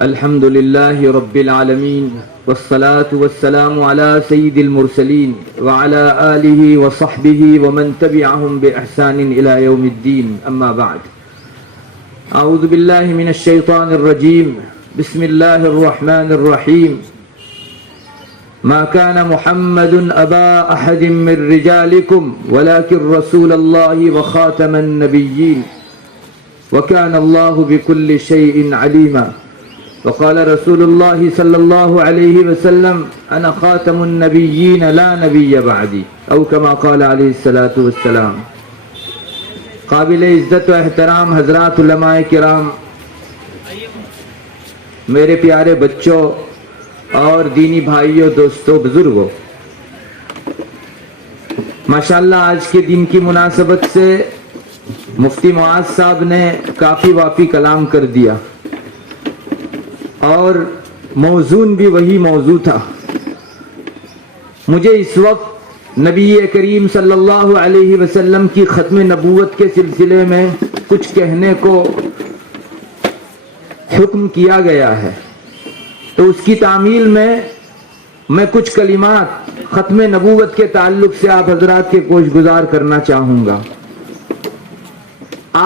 الحمد لله رب العالمين والصلاة والسلام على سيد المرسلين وعلى آله وصحبه ومن تبعهم بإحسان إلى يوم الدين. أما بعد، أعوذ بالله من الشيطان الرجيم. بسم الله الرحمن الرحيم. ما كان محمد أبا أحد من رجالكم ولكن رسول الله وخاتم النبيين وكان الله بكل شيء عليما. وقال رسول الله صلى الله عليه وسلم أنا خاتم النبيين لا نبي بعدي أو كما قال عليه الصلاة والسلام. قابل عزت و احترام حضرات علماء کرام، میرے پیارے بچوں اور دینی بھائیوں، دوستوں، بزرگوں، ماشاءاللہ آج کے دن کی مناسبت سے مفتی معاذ صاحب نے کافی وافی کلام کر دیا اور موضوع بھی وہی موضوع تھا. مجھے اس وقت نبی کریم صلی اللہ علیہ وسلم کی ختم نبوت کے سلسلے میں کچھ کہنے کو حکم کیا گیا ہے، تو اس کی تعمیل میں کچھ کلمات ختم نبوت کے تعلق سے آپ حضرات کے گوش گزار کرنا چاہوں گا.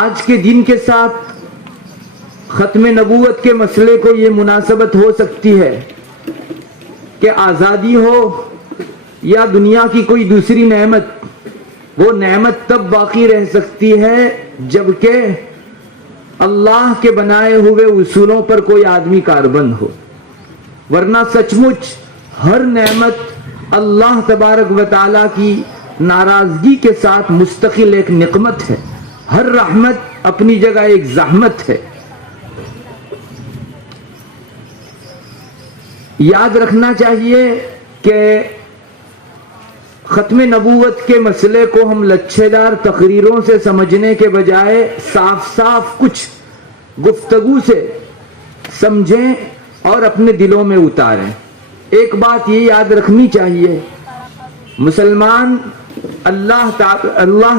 آج کے دن کے ساتھ ختم نبوت کے مسئلے کو یہ مناسبت ہو سکتی ہے کہ آزادی ہو یا دنیا کی کوئی دوسری نعمت، وہ نعمت تب باقی رہ سکتی ہے جبکہ اللہ کے بنائے ہوئے اصولوں پر کوئی آدمی کاربند ہو، ورنہ سچ مچ ہر نعمت اللہ تبارک و تعالیٰ کی ناراضگی کے ساتھ مستقل ایک نقمت ہے. ہر رحمت اپنی جگہ ایک زحمت ہے. یاد رکھنا چاہیے کہ ختم نبوت کے مسئلے کو ہم لچھے دار تقریروں سے سمجھنے کے بجائے صاف صاف کچھ گفتگو سے سمجھیں اور اپنے دلوں میں اتاریں. ایک بات یہ یاد رکھنی چاہیے، مسلمان اللہ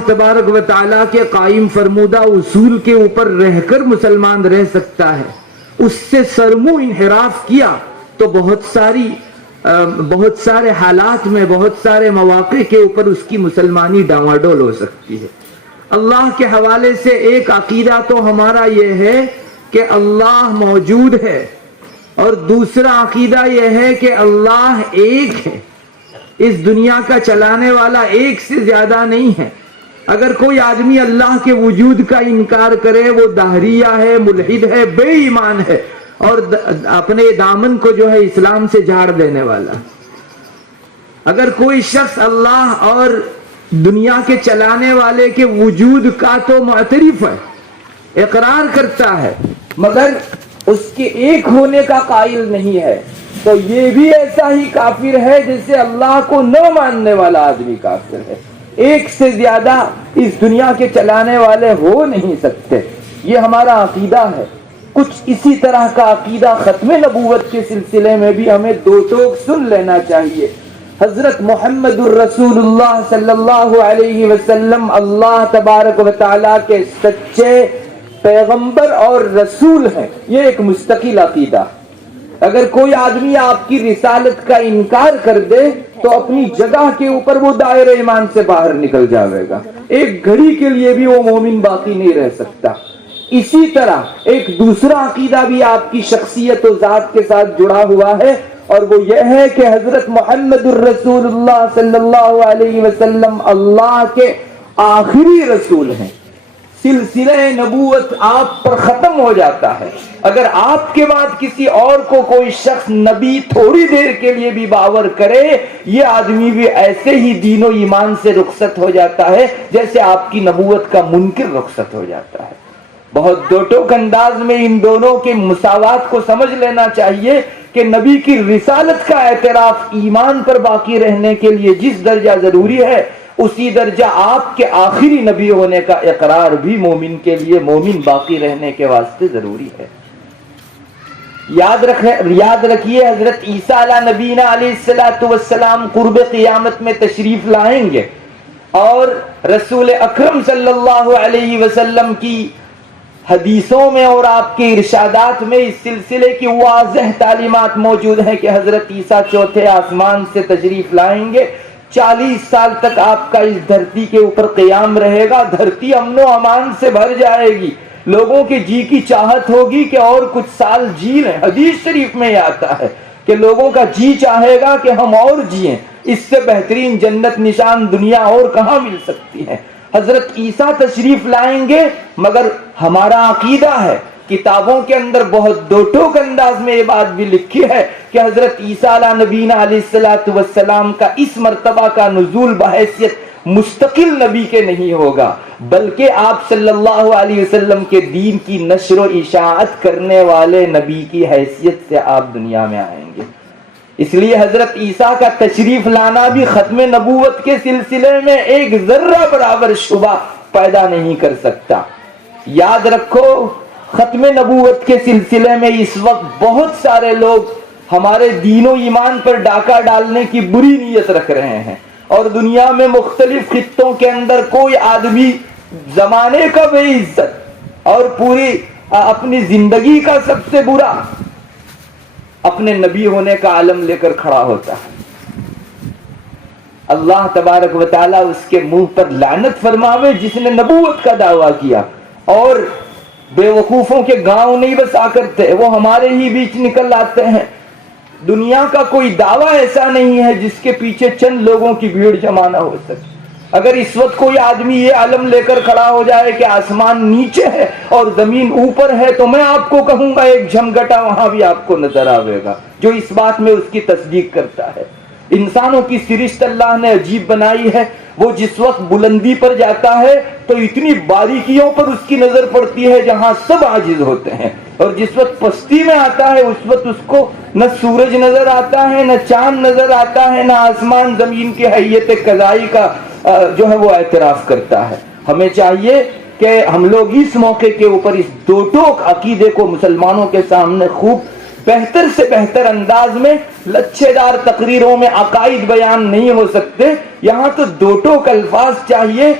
تبارک و تعالیٰ کے قائم فرمودہ اصول کے اوپر رہ کر مسلمان رہ سکتا ہے. اس سے سرمو انحراف کیا تو بہت سارے حالات میں، بہت سارے مواقع کے اوپر اس کی مسلمانی ڈاواڈول ہو سکتی ہے. اللہ کے حوالے سے ایک عقیدہ تو ہمارا یہ ہے کہ اللہ موجود ہے، اور دوسرا عقیدہ یہ ہے کہ اللہ ایک ہے. اس دنیا کا چلانے والا ایک سے زیادہ نہیں ہے. اگر کوئی آدمی اللہ کے وجود کا انکار کرے وہ دہریہ ہے، ملحد ہے، بے ایمان ہے، اور اپنے دامن کو جو ہے اسلام سے جھاڑ دینے والا. اگر کوئی شخص اللہ اور دنیا کے چلانے والے کے وجود کا تو معترف ہے، اقرار کرتا ہے، مگر اس کے ایک ہونے کا قائل نہیں ہے، تو یہ بھی ایسا ہی کافر ہے جیسے اللہ کو نہ ماننے والا آدمی کافر ہے. ایک سے زیادہ اس دنیا کے چلانے والے ہو نہیں سکتے. یہ ہمارا عقیدہ ہے. کچھ اسی طرح کا عقیدہ ختم نبوت کے سلسلے میں بھی ہمیں دو ٹوک سن لینا چاہیے. حضرت محمد الرسول اللہ صلی اللہ علیہ وسلم اللہ تبارک و تعالیٰ کے سچے پیغمبر اور رسول ہیں. یہ ایک مستقل عقیدہ. اگر کوئی آدمی آپ کی رسالت کا انکار کر دے تو اپنی جگہ کے اوپر وہ دائرہ ایمان سے باہر نکل جائے گا. ایک گھڑی کے لیے بھی وہ مومن باقی نہیں رہ سکتا. اسی طرح ایک دوسرا عقیدہ بھی آپ کی شخصیت و ذات کے ساتھ جڑا ہوا ہے، اور وہ یہ ہے کہ حضرت محمد الرسول اللہ صلی اللہ علیہ وسلم اللہ کے آخری رسول ہیں. سلسلہ نبوت آپ پر ختم ہو جاتا ہے. اگر آپ کے بعد کسی اور کو کوئی شخص نبی تھوڑی دیر کے لیے بھی باور کرے، یہ آدمی بھی ایسے ہی دین و ایمان سے رخصت ہو جاتا ہے جیسے آپ کی نبوت کا منکر رخصت ہو جاتا ہے. بہت دو ٹوک انداز میں ان دونوں کے مساوات کو سمجھ لینا چاہیے کہ نبی کی رسالت کا اعتراف ایمان پر باقی رہنے کے لیے جس درجہ ضروری ہے، اسی درجہ آپ کے آخری نبی ہونے کا اقرار بھی مومن کے لیے، مومن باقی رہنے کے واسطے ضروری ہے. یاد رکھیے حضرت عیسیٰ علیہ نبینا علیہ السلام قرب قیامت میں تشریف لائیں گے، اور رسول اکرم صلی اللہ علیہ وسلم کی حدیثوں میں اور آپ کے ارشادات میں اس سلسلے کی واضح تعلیمات موجود ہیں کہ حضرت عیسیٰ چوتھے آسمان سے تشریف لائیں گے، 40 سال تک آپ کا اس دھرتی کے اوپر قیام رہے گا، دھرتی امن و امان سے بھر جائے گی، لوگوں کے جی کی چاہت ہوگی کہ اور کچھ سال جی لیں۔ حدیث شریف میں یہ آتا ہے کہ لوگوں کا جی چاہے گا کہ ہم اور جئیں، اس سے بہترین جنت نشان دنیا اور کہاں مل سکتی ہے۔ حضرت عیسیٰ تشریف لائیں گے، مگر ہمارا عقیدہ ہے، کتابوں کے اندر بہت دو ٹوک انداز میں یہ بات بھی لکھی ہے کہ حضرت عیسیٰ علیہ نبینا علیہ الصلوۃ والسلام کا اس مرتبہ کا نزول بحیثیت مستقل نبی کے نہیں ہوگا، بلکہ آپ صلی اللہ علیہ وسلم کے دین کی نشر و اشاعت کرنے والے نبی کی حیثیت سے آپ دنیا میں آئیں گے۔ اس لیے حضرت عیسیٰ کا تشریف لانا بھی ختم نبوت کے سلسلے میں ایک ذرہ برابر شبہ پیدا نہیں کر سکتا۔ یاد رکھو، ختم نبوت کے سلسلے میں اس وقت بہت سارے لوگ ہمارے دین و ایمان پر ڈاکہ ڈالنے کی بری نیت رکھ رہے ہیں، اور دنیا میں مختلف خطوں کے اندر کوئی آدمی زمانے کا بے عزت اور پوری اپنی زندگی کا سب سے برا اپنے نبی ہونے کا عالم لے کر کھڑا ہوتا ہے۔ اللہ تبارک و تعالیٰ اس کے منہ پر لعنت فرماوے جس نے نبوت کا دعویٰ کیا، اور بے وقوفوں کے گاؤں نہیں بسا کرتے، وہ ہمارے ہی بیچ نکل آتے ہیں۔ دنیا کا کوئی دعویٰ ایسا نہیں ہے جس کے پیچھے چند لوگوں کی بھیڑ جمع نہ ہو سکے۔ اگر اس وقت کوئی آدمی یہ علم لے کر کھڑا ہو جائے کہ آسمان نیچے ہے اور زمین اوپر ہے، تو میں آپ کو کہوں گا ایک جھمگٹا وہاں بھی آپ کو نظر آئے گا جو اس بات میں اس کی تصدیق کرتا ہے۔ انسانوں کی سرشت اللہ نے عجیب بنائی ہے، وہ جس وقت بلندی پر جاتا ہے تو اتنی باریکیوں پر اس کی نظر پڑتی ہے جہاں سب عاجز ہوتے ہیں، اور جس وقت پستی میں آتا ہے اس وقت اس کو نہ سورج نظر آتا ہے، نہ چاند نظر آتا ہے، نہ آسمان زمین کی حیت قضائی کا جو ہے وہ اعتراف کرتا ہے۔ ہمیں چاہیے کہ ہم لوگ اس موقع کے اوپر اس دو ٹوک عقیدے کو مسلمانوں کے سامنے خوب بہتر سے بہتر انداز میں، لچھے دار تقریروں میں عقائد بیان نہیں ہو سکتے، یہاں تو دو ٹوک الفاظ چاہیے،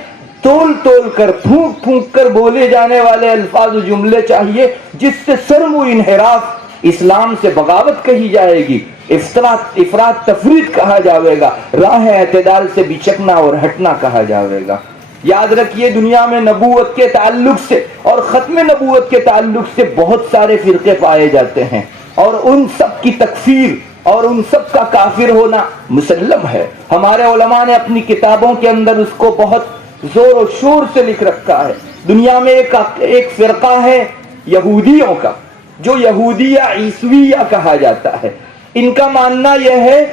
تول تول کر پھونک پھونک کر بولے جانے والے الفاظ و جملے چاہیے جس سے شرم و انحراف، اسلام سے بغاوت کہی جائے گی، افراط تفریط کہا جاوے گا، راہ اعتدال سے بچکنا اور ہٹنا کہا جاوے گا۔ یاد رکھیے، دنیا میں نبوت کے تعلق سے اور ختم نبوت کے تعلق سے بہت سارے فرقے پائے جاتے ہیں، اور ان سب کی تکفیر اور ان سب کا کافر ہونا مسلم ہے۔ ہمارے علماء نے اپنی کتابوں کے اندر اس کو بہت زور و شور سے لکھ رکھا ہے۔ دنیا میں ایک فرقہ ہے یہودیوں کا، جو یہودیہ عیسویہ کہا جاتا ہے۔ ان کا ماننا یہ ہے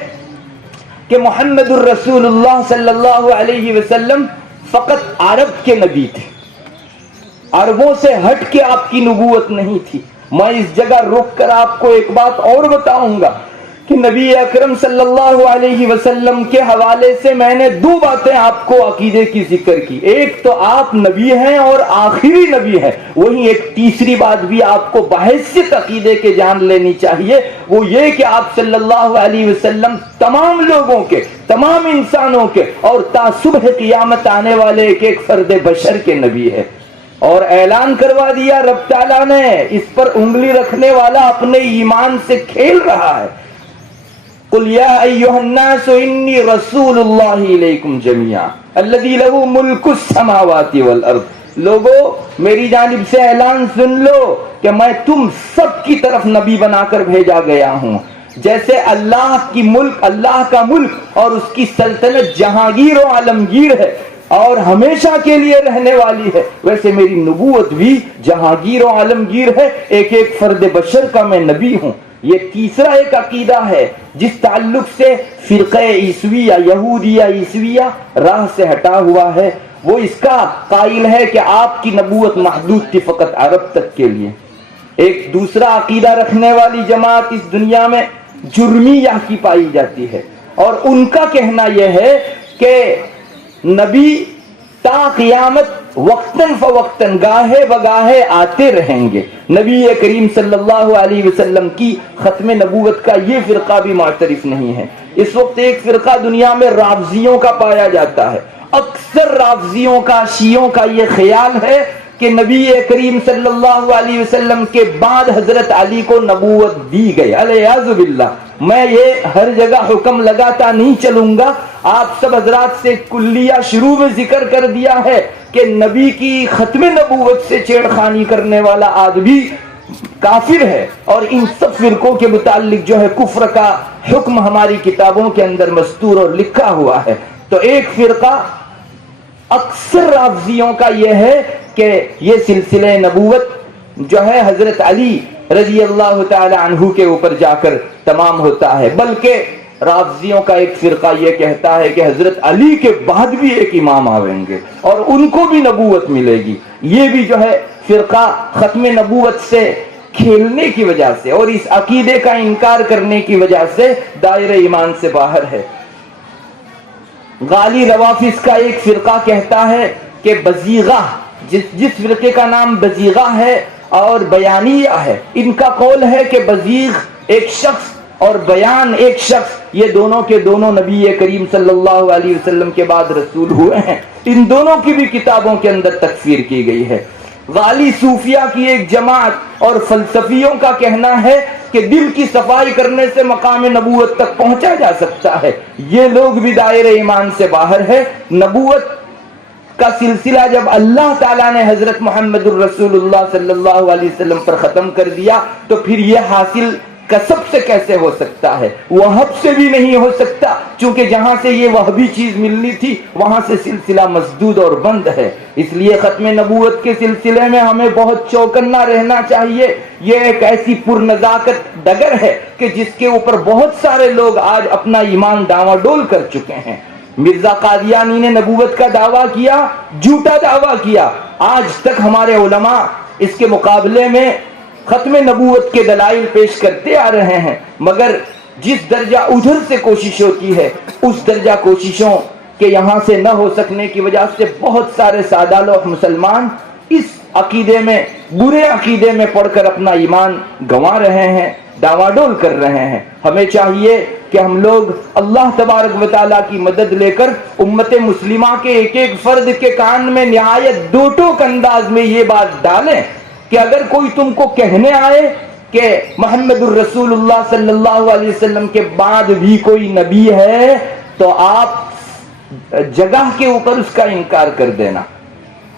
کہ محمد الرسول اللہ صلی اللہ علیہ وسلم فقط عرب کے نبی تھے، عربوں سے ہٹ کے آپ کی نبوت نہیں تھی۔ میں اس جگہ رک کر آپ کو ایک بات اور بتاؤں گا کہ نبی اکرم صلی اللہ علیہ وسلم کے حوالے سے میں نے دو باتیں آپ کو عقیدے کی ذکر کی، ایک تو آپ نبی ہیں اور آخری نبی ہیں، وہیں ایک تیسری بات بھی آپ کو بحیثیت عقیدے کے جان لینی چاہیے، وہ یہ کہ آپ صلی اللہ علیہ وسلم تمام لوگوں کے، تمام انسانوں کے اور تا صبح قیامت آنے والے ایک ایک فرد بشر کے نبی ہے۔ اور اعلان کروا دیا رب تعالیٰ نے، اس پر انگلی رکھنے والا اپنے ایمان سے کھیل رہا ہے۔ قل یا ایھا الناس انی رسول اللہ الیکم جمیعا الذی لہ ملک السماوات والارض، لوگو میری جانب سے اعلان سن لو کہ میں تم سب کی طرف نبی بنا کر بھیجا گیا ہوں۔ جیسے اللہ کا ملک اور اس کی سلطنت جہانگیر و عالمگیر ہے اور ہمیشہ کے لیے رہنے والی ہے، ویسے میری نبوت بھی جہانگیر و عالمگیر ہے، ایک ایک فرد بشر کا میں نبی ہوں۔ یہ تیسرا ایک عقیدہ ہے جس تعلق سے فرقہ عیسویہ، یہودیہ عیسویہ راہ سے ہٹا ہوا ہے، وہ اس کا قائل ہے کہ آپ کی نبوت محدود تھی فقط عرب تک کے لیے۔ ایک دوسرا عقیدہ رکھنے والی جماعت اس دنیا میں جرمیہ کی پائی جاتی ہے، اور ان کا کہنا یہ ہے کہ نبی تا قیامت وقتاً فوقتاً گاہے بگاہے آتے رہیں گے۔ نبی کریم صلی اللہ علیہ وسلم کی ختم نبوت کا یہ فرقہ بھی معترف نہیں ہے۔ اس وقت ایک فرقہ دنیا میں رافضیوں کا پایا جاتا ہے، اکثر رافضیوں کا، شیعوں کا یہ خیال ہے کہ نبی کریم صلی اللہ علیہ وسلم کے بعد حضرت علی کو نبوت دی گئی، الیاذ باللہ۔ میں یہ ہر جگہ حکم لگاتا نہیں چلوں گا، آپ سب حضرات سے کلیہ شروع میں ذکر کر دیا ہے کہ نبی کی ختم نبوت سے چھیڑخانی کرنے والا آدمی کافر ہے، اور ان سب فرقوں کے متعلق جو ہے کفر کا حکم ہماری کتابوں کے اندر مستور اور لکھا ہوا ہے۔ تو ایک فرقہ اکثر رافضیوں کا یہ ہے کہ یہ سلسلہ نبوت جو ہے حضرت علی رضی اللہ تعالی عنہ کے اوپر جا کر تمام ہوتا ہے، بلکہ رافضیوں کا ایک فرقہ یہ کہتا ہے کہ حضرت علی کے بعد بھی ایک امام آئیں گے اور ان کو بھی نبوت ملے گی۔ یہ بھی جو ہے فرقہ ختم نبوت سے کھیلنے کی وجہ سے اور اس عقیدے کا انکار کرنے کی وجہ سے دائرہ ایمان سے باہر ہے۔ غالی روافظ کا ایک فرقہ کہتا ہے کہ بزیغہ، جس فرقے کا نام بزیغہ ہے اور بیانیہ ہے، ان کا قول ہے کہ بزیغ ایک شخص اور بیان ایک شخص، یہ دونوں کے دونوں نبی کریم صلی اللہ علیہ وسلم کے بعد رسول ہوئے ہیں۔ ان دونوں کی بھی کتابوں کے اندر تکفیر کی گئی ہے۔ غالی صوفیہ کی ایک جماعت اور فلسفیوں کا کہنا ہے کہ دل کی صفائی کرنے سے مقام نبوت تک پہنچا جا سکتا ہے۔ یہ لوگ بھی دائرہ ایمان سے باہر ہے۔ نبوت کا سلسلہ جب اللہ تعالیٰ نے حضرت محمد الرسول اللہ صلی اللہ علیہ وسلم پر ختم کر دیا تو پھر یہ حاصل کسب سے کیسے ہو سکتا ہے؟ وہب سے بھی نہیں ہو سکتا، چونکہ جہاں سے یہ وہبی چیز ملنی تھی وہاں سے سلسلہ مسدود اور بند ہے۔ اس لیے ختم نبوت کے سلسلے میں ہمیں بہت چوکنا رہنا چاہیے۔ یہ ایک ایسی پرنزاکت ڈگر ہے کہ جس کے اوپر بہت سارے لوگ آج اپنا ایمان داواں ڈول کر چکے ہیں۔ مرزا قادیانی نے نبوت کا دعویٰ کیا، جھوٹا دعویٰ کیا۔ آج تک ہمارے علماء اس کے مقابلے میں ختم نبوت کے دلائل پیش کرتے آ رہے ہیں، مگر جس درجہ ادھر سے کوشش ہوتی ہے اس درجہ کوششوں کے یہاں سے نہ ہو سکنے کی وجہ سے بہت سارے سادہ لوگ مسلمان اس عقیدے میں، برے عقیدے میں پڑھ کر اپنا ایمان گنوا رہے ہیں، دعویٰ ڈول کر رہے ہیں۔ ہمیں چاہیے کہ ہم لوگ اللہ تبارک و تعالیٰ کی مدد لے کر امت مسلمہ کے ایک ایک فرد کے کان میں نہایت دو ٹوک انداز میں یہ بات ڈالیں کہ اگر کوئی تم کو کہنے آئے کہ محمد الرسول اللہ صلی اللہ علیہ وسلم کے بعد بھی کوئی نبی ہے تو آپ جگہ کے اوپر اس کا انکار کر دینا۔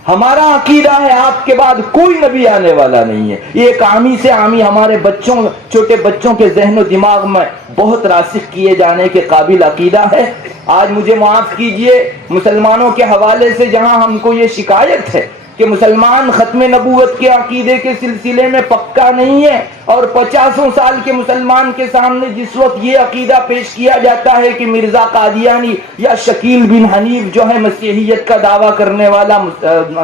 ہمارا عقیدہ ہے آپ کے بعد کوئی نبی آنے والا نہیں ہے۔ یہ ایک عامی سے عامی ہمارے بچوں، چھوٹے بچوں کے ذہن و دماغ میں بہت راسخ کیے جانے کے قابل عقیدہ ہے۔ آج مجھے معاف کیجئے، مسلمانوں کے حوالے سے جہاں ہم کو یہ شکایت ہے کہ مسلمان ختم نبوت کے عقیدے کے سلسلے میں پکا نہیں ہے، اور 50 سال کے مسلمان کے سامنے جس وقت یہ عقیدہ پیش کیا جاتا ہے کہ مرزا قادیانی یا شکیل بن حنیف جو ہے مسیحیت کا دعویٰ کرنے والا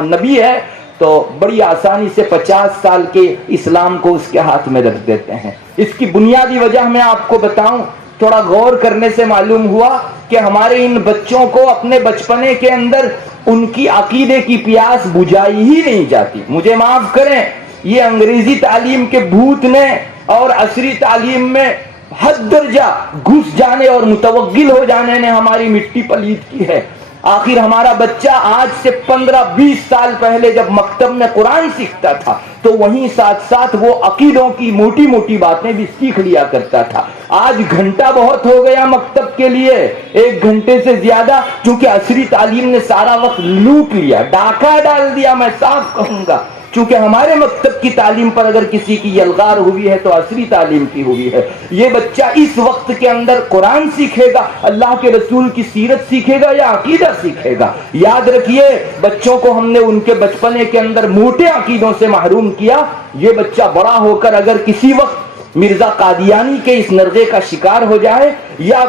نبی ہے، تو بڑی آسانی سے 50 سال کے اسلام کو اس کے ہاتھ میں رکھ دیتے ہیں۔ اس کی بنیادی وجہ میں آپ کو بتاؤں، تھوڑا غور کرنے سے معلوم ہوا کہ ہمارے ان بچوں کو اپنے بچپنے کے اندر ان کی عقیدے کی پیاس بجھائی ہی نہیں جاتی۔ مجھے معاف کریں، یہ انگریزی تعلیم کے بھوت نے اور عصری تعلیم میں حد درجہ گھس جانے اور متوغل ہو جانے نے ہماری مٹی پلید کی ہے۔ آخر ہمارا بچہ آج سے 15-20 سال پہلے جب مکتب میں قرآن سیکھتا تھا تو وہیں ساتھ ساتھ وہ عقیدوں کی موٹی موٹی باتیں بھی سیکھ لیا کرتا تھا۔ آج گھنٹہ بہت ہو گیا مکتب کے لیے، 1 گھنٹے سے زیادہ، چونکہ عصری تعلیم نے سارا وقت لوٹ لیا، ڈاکہ ڈال دیا، میں صاف کہوں گا۔ چونکہ ہمارے مکتب کی تعلیم پر اگر کسی کی یلغار ہوئی ہے تو عصری تعلیم کی ہوئی ہے۔ یہ بچہ اس وقت کے اندر قرآن سیکھے گا، اللہ کے رسول کی سیرت سیکھے گا یا عقیدہ سیکھے گا؟ یاد رکھیے، بچوں کو ہم نے ان کے بچپنے کے اندر موٹے عقیدوں سے محروم کیا۔ یہ بچہ بڑا ہو کر اگر کسی وقت مرزا قادیانی کے اس نرغے کا شکار ہو جائے یا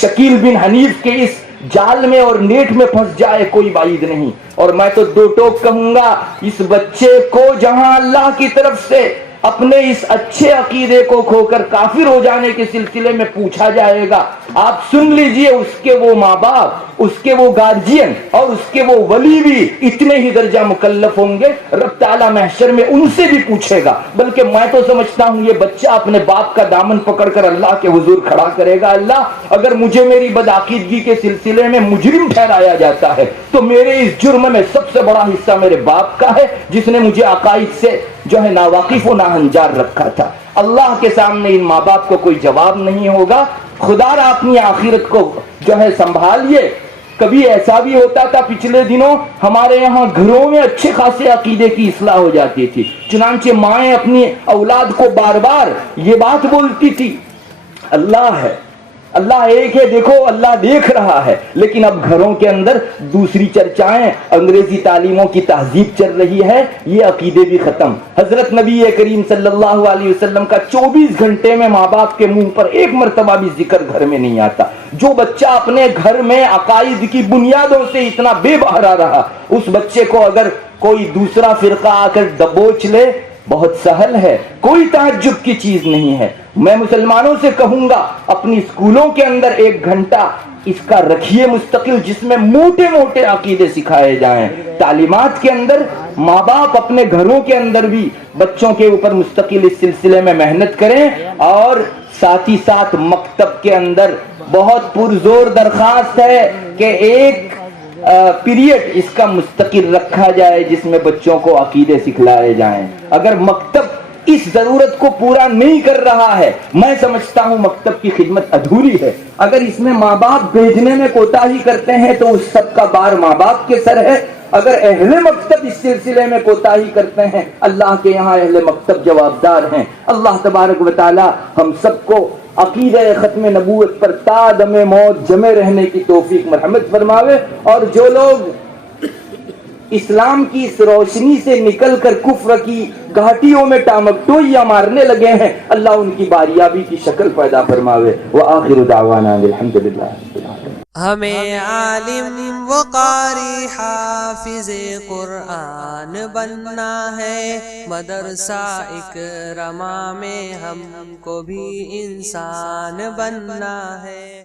شکیل بن حنیف کے اس جال میں اور نیٹ میں پھنس جائے، کوئی بعید نہیں۔ اور میں تو 2 ٹوک کہوں گا، اس بچے کو جہاں اللہ کی طرف سے اپنے اس اچھے عقیدے کو کھو کر کافر ہو جانے کے سلسلے میں پوچھا جائے گا، آپ سن لیجئے، اس کے وہ ماں باپ اس کے وہ گارجین اور اس کے وہ ولی بھی اتنے ہی درجہ مکلف ہوں گے. رب تعالیٰ محشر میں ان سے بھی پوچھے گا. بلکہ میں تو سمجھتا ہوں یہ بچہ اپنے باپ کا دامن پکڑ کر اللہ کے حضور کھڑا کرے گا, اللہ اگر مجھے میری بدعقیدگی کے سلسلے میں مجرم ٹھہرایا جاتا ہے تو میرے اس جرم میں سب سے بڑا حصہ میرے باپ کا ہے, جس نے مجھے عقائد سے جو ہے ناواقف و ناہنجار رکھا تھا. اللہ کے سامنے ان ماں باپ کو کوئی جواب نہیں ہوگا. خدا را اپنی آخرت کو جو ہے سنبھالیے. کبھی ایسا بھی ہوتا تھا پچھلے دنوں ہمارے یہاں گھروں میں اچھے خاصے عقیدے کی اصلاح ہو جاتی تھی, چنانچہ مائیں اپنی اولاد کو بار بار یہ بات بولتی تھی, اللہ ہے, اللہ ایک ہے, دیکھو اللہ دیکھ رہا ہے. لیکن اب گھروں کے اندر دوسری چرچائیں, انگریزی تعلیموں کی تہذیب چل رہی ہے, یہ عقیدے بھی ختم. حضرت نبی کریم صلی اللہ علیہ وسلم کا 24 گھنٹے میں ماں باپ کے منہ پر ایک مرتبہ بھی ذکر گھر میں نہیں آتا. جو بچہ اپنے گھر میں عقائد کی بنیادوں سے اتنا بے بہرا رہا, اس بچے کو اگر کوئی دوسرا فرقہ آ کر دبوچ لے بہت سہل ہے, کوئی تعجب کی چیز نہیں ہے. میں مسلمانوں سے کہوں گا اپنی اسکولوں کے اندر 1 گھنٹہ اس کا رکھیے مستقل, جس میں موٹے موٹے عقیدے سکھائے جائیں. تعلیمات کے اندر ماں باپ اپنے گھروں کے اندر بھی بچوں کے اوپر مستقل اس سلسلے میں محنت کریں, اور ساتھ ہی ساتھ مکتب کے اندر بہت پرزور درخواست ہے کہ ایک پیریڈ اس کا مستقل رکھا جائے جس میں بچوں کو عقیدے سکھلائے جائیں. اگر مکتب اس ضرورت کو پورا نہیں کر رہا ہے, میں سمجھتا ہوں مکتب کی خدمت ادھوری ہے. اگر اس میں ماں باپ بھیجنے میں کوتاہی کرتے ہیں تو اس سب کا بار ماں باپ کے سر ہے. اگر اہل مکتب اس سلسلے میں کوتاہی کرتے ہیں, اللہ کے یہاں اہل مکتب جوابدار ہیں. اللہ تبارک و تعالی ہم سب کو عقیدہ ختم نبوت پر تا دم موت جمے رہنے کی توفیق مرحمت فرماوے. اور جو لوگ اسلام کی اس روشنی سے نکل کر کفر کی گھاٹیوں میں ٹامکٹوئیاں مارنے لگے ہیں, اللہ ان کی باریابی کی شکل پیدا فرماوے. وآخر دعوانا الحمدللہ. ہمیں عالم و قاری حافظ قرآن بننا ہے, مدرسہ اکرما میں ہم کو بھی انسان بننا ہے.